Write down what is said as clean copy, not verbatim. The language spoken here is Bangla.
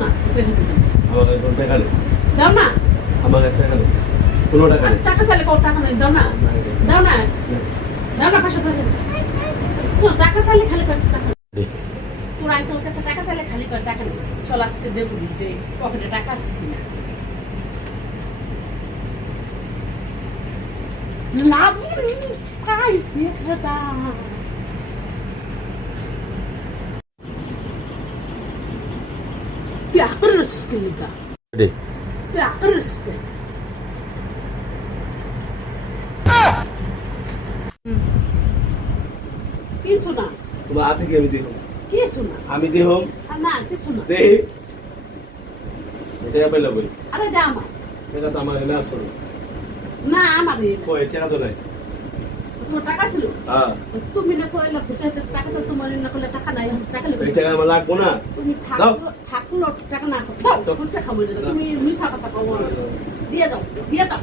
না খুশি হতে দাও। আমাকে কোনো টাকা নেই, দাও না আমাকে টাকা নেই, কোনো টাকা নেই। টাকা চাইলে কত টাকা নেই দাও না দাও না দাও না 500 টাকা টাকা চাইলে খালি কর টাকা তোর আঙ্কেল কাছে টাকা চাইলে খালি কর টাকা নেই চল আজকে দেখবি যে পকেটে টাকা আছে কিনা লাভ পাইছি 1000 তুই আখর রসিস কে লিখা তুই আখর রসিস কে কিছু না তোমার হাতে কি আমি দিই কিছু না আমি দিই হোম না কিছু না দেই এটা পেলে বই আরে দে আমার এটা তো আমার এনে আসলো না আমার কই টাকা তো নাই তোমার টাকা ছিল হ্যাঁ তুমি না কইলা বুঝাইতে টাকা ছিল তোমার না কইলা টাকা নাই টাকা এই লাগবে টাকা আমার লাগবো না তুমি থাকলো টাকা না দাও খুশি খাবো তুমি মিছা কথা কও দিয়ে দাও